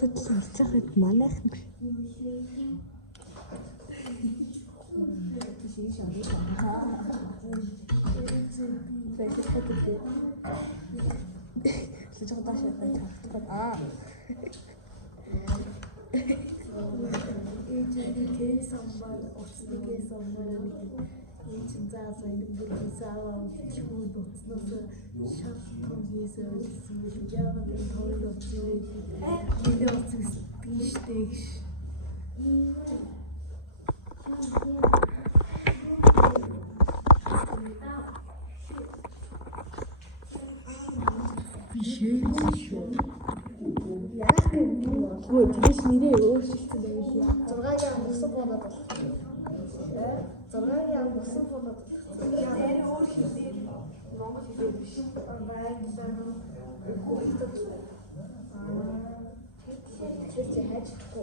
تتلخبط مع الاخر. 不行，小的小对，是太对对。是这个大学在看啊。İyice keysam var, otuzlu keysam var. İçin zaten bir sağlam, çoğu nasıl şapkın diye söylüyorsun. Yarın bir koyup biliyorsunuz işte. Bir şey düşüyor. 뭐 대신에 오시스트네요. 저랑이랑 목숨보다 더 네? 저랑이랑 목숨보다 더 내일 오시지. 너무 지금 실제 해주고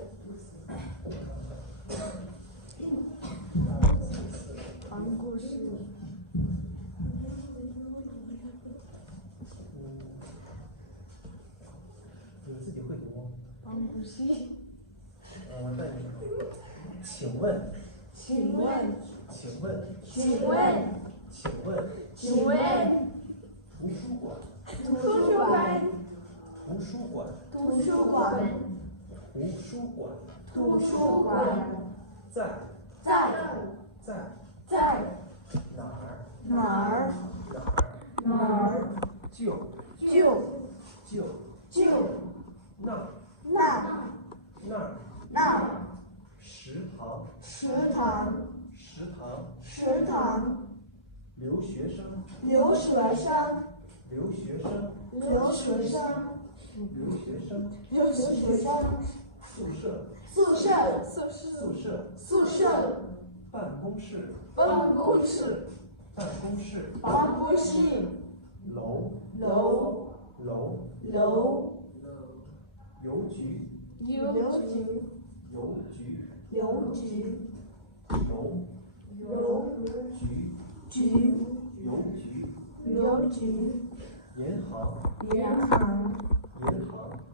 광고시你自己会读吗？ 광고시 那你请问，请问请问，请问请问，请问图书馆，图书馆图书馆，图书馆图书馆图书馆在在在在哪儿？哪儿哪儿？哪儿就就就就那那那那食堂食堂食堂食堂留学生留学生留学生留学生留学生留学生宿舍宿舍宿舍宿舍办公室办公室办公室办公室楼楼楼楼邮局邮局邮局邮局邮邮局局邮局邮局银行银行银行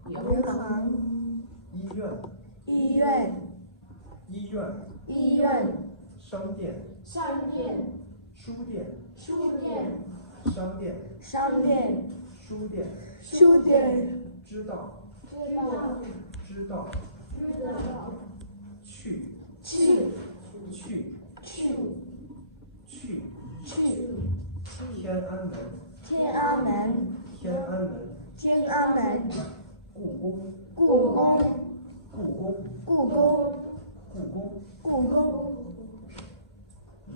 银行医院医院医院医院商店商店书店书店商店商店书店书店知道知道知道知道去去去去去去天安门天安门天安门天安门故宫故宫故宫故宫故宫故宫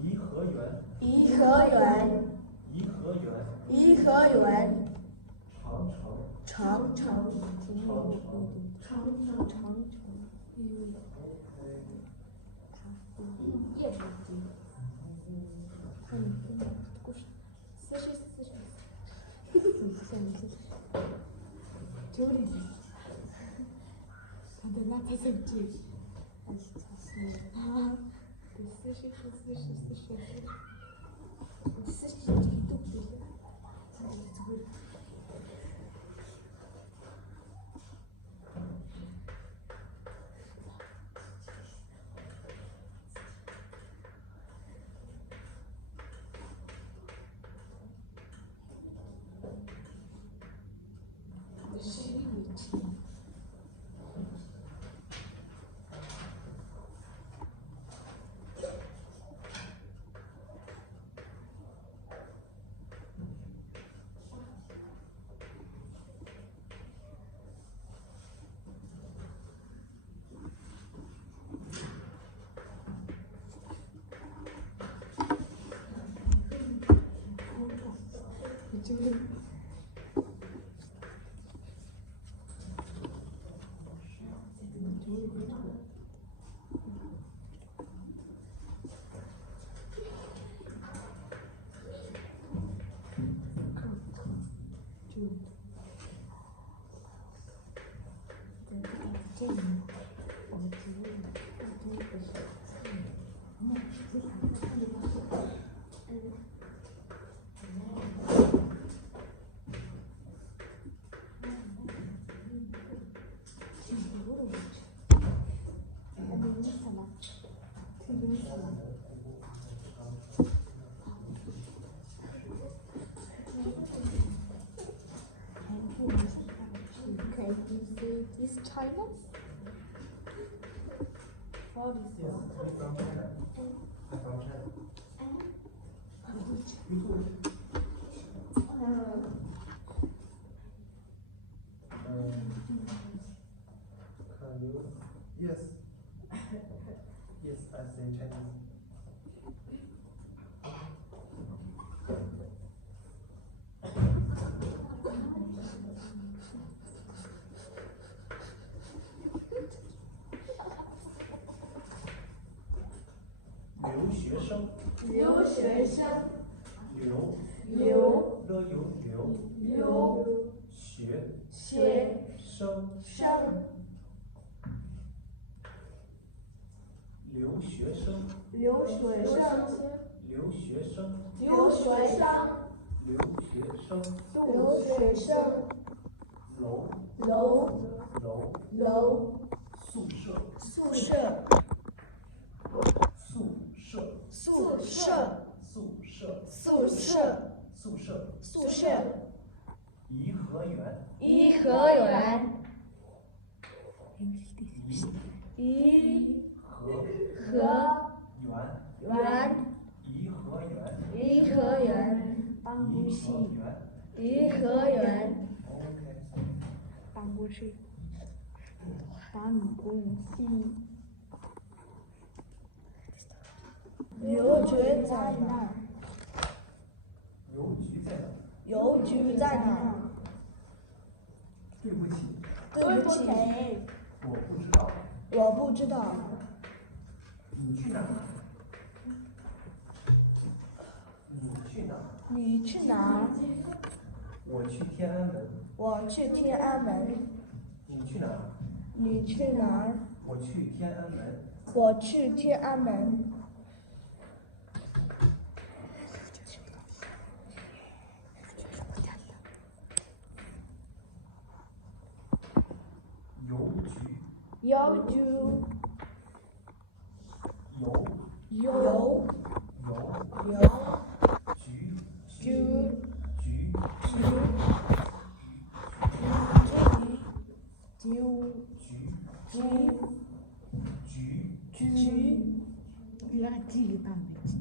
颐和园颐和园颐和园颐和园长城长城长城长城 Is China? What is Yes, we from China. I'm from China. Can you? Yes. Yes, I say Chinese.留学生，留学生，留留了有留留学学生，生，留学生，留学生，留学生，留学生，留学生，留学生，楼楼楼楼宿舍宿舍宿舍宿舍宿舍宿舍宿舍宿舍颐和园颐和园颐和和园园颐和园颐和园颐和园颐和园，OK。办公室？办公室。邮局在哪儿？邮局在哪？邮局在哪儿？对不起，对不起，我不知道。我不知道。你去哪儿？你去哪儿？你去哪儿？我去天安门。我去天安门。你去哪儿？你去哪儿？我去天安门。我去天安门。邮局邮局邮邮邮邮局局局局局局局你俩记个大名字，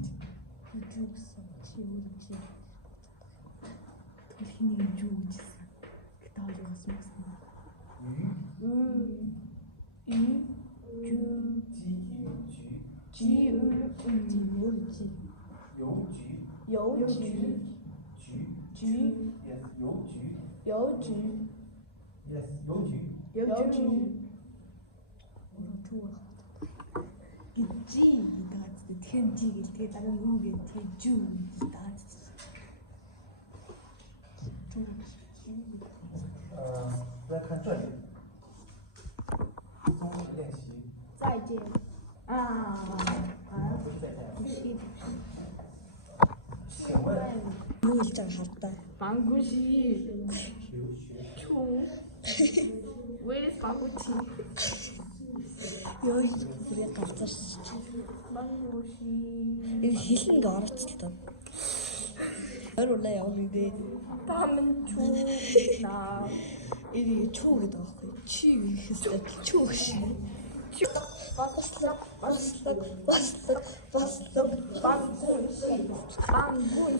你这个手机我都记。头天你住几次？到底是什么？鱼鱼鸡鱼局局邮局邮局局局 yes 邮局邮局 yes 邮局邮局我说住了。给记一大字，天记给天大个路给天住一大字。住。来看这里，综合练习。再见啊不是再见。不是。请问 일장 갔다. 방구시. 留学 총. Where is 방구치? 여기 우리가 갔었어. 방구시. 이거 희신 거 알았어. 왜 원래 여기 밤은 나. 이게 추억이다. 추억이 있어. 추억이. 왔어. 방구시. 방구시.